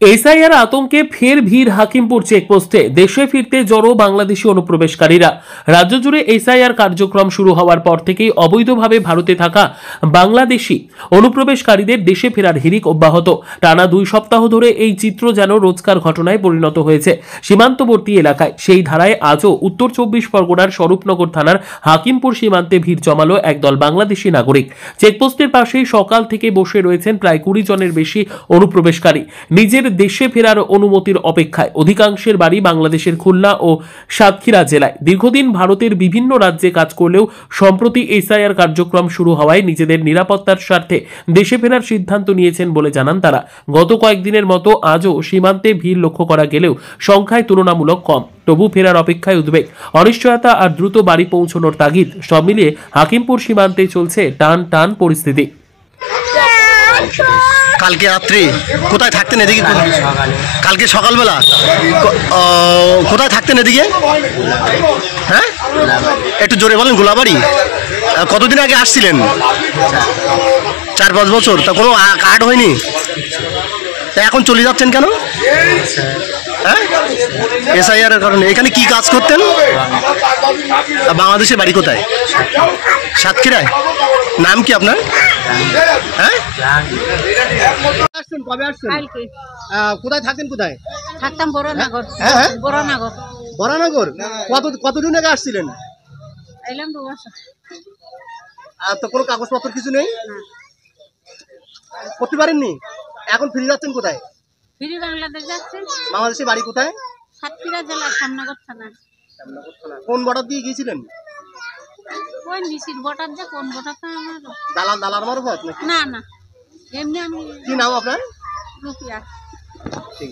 SIR আতঙ্কে ফের ভিড় হাকিমপুর চেকপোস্টে। দেশে ফিরতে জড়ো বাংলাদেশি অনুপ্রবেশকারীরা। রাজ্য জুড়ে এসআইআর কার্যক্রম শুরু হওয়ার পর থেকেই অবৈধভাবে ভারতে থাকা বাংলাদেশি অনুপ্রবেশকারীদের দেশে ফেরার হিড়িক অব্যাহত। টানা 2 সপ্তাহ ধরে এই চিত্র যেন রোজকার ঘটনায় পরিণত হয়েছে সীমান্তবর্তী এলাকায়। সেই ধারায় আজও উত্তর 24 পরগনার স্বরূপনগর থানার হাকিমপুর সীমান্তে ভিড় জমালো একদল বাংলাদেশি নাগরিক। চেকপোস্টের পাশেই সকাল থেকে বসে রয়েছেন প্রায় 20 জনের বেশি অনুপ্রবেশকারী, নিজের দেশে ফেরার অনুমতির অপেক্ষায়। অধিকাংশের বাড়ি বাংলাদেশের খুলনা ও সাতক্ষীরা জেলায়। দীর্ঘদিন ভারতের বিভিন্ন রাজ্যে কাজ করলেও সম্প্রতি এসআইআর কার্যক্রম শুরু হওয়ায় নিজেদের নিরাপত্তার স্বার্থে দেশে ফেরার সিদ্ধান্ত নিয়েছেন বলে জানান তারা। গত কয়েকদিনের মতো আজও সীমান্তে ভিড় লক্ষ্য করা গেলেও সংখ্যায় তুলনামূলক কম। তবু ফেরার অপেক্ষায় উদ্বেগ, অনিশ্চয়তা আর দ্রুত বাড়ি পৌঁছানোর তাগিদ। সব মিলিয়ে হাকিমপুর সীমান্তে চলছে টান টান পরিস্থিতি। কালকে রাত্রি কোথায় থাকতেন? এদিকে কালকে সকালবেলা কোথায় থাকতেন এদিকে? হ্যাঁ, একটু জোরে বলেন। গোলাবাড়ি। কতদিন আগে আসছিলেন? 4-5 বছর। তা কোনো কার্ড হয়নি? তা এখন চলে যাচ্ছেন কেন? হ্যাঁ, এসআইআর এর কারণে। এখানে কি কাজ করতেন? বাংলাদেশের বাড়ি কোথায়? সাতক্ষীরায়। নাম কি আপনার? হ্যাঁ, আসছেন কবে? আসছেন কোথায় থাকেন? কোথায় থাকতাম? বড়নগর। হ্যাঁ, বড়নগর। বড়নগর। কতদিন আগে আসছিলেন? এলাম 2 বছর। তো কোনো কাগজপত্র কিছু নেই? করতে পারেননি? এখন ফিরে যাচ্ছেন কোথায়? ফিরে বাংলাদেশ যাচ্ছি। বাংলাদেশের বাড়ি কোথায়? সাতক্ষীরা জেলা, শ্যামনগর থানা। কোন বর্ডার দিয়ে গিয়েছিলেন? ওই নিশির বটার যে কোন বটারটা আমার দালাল মারফত নাকি? না না, এমনি আমি। কি নাম আপনার? রুপিয়া। ঠিক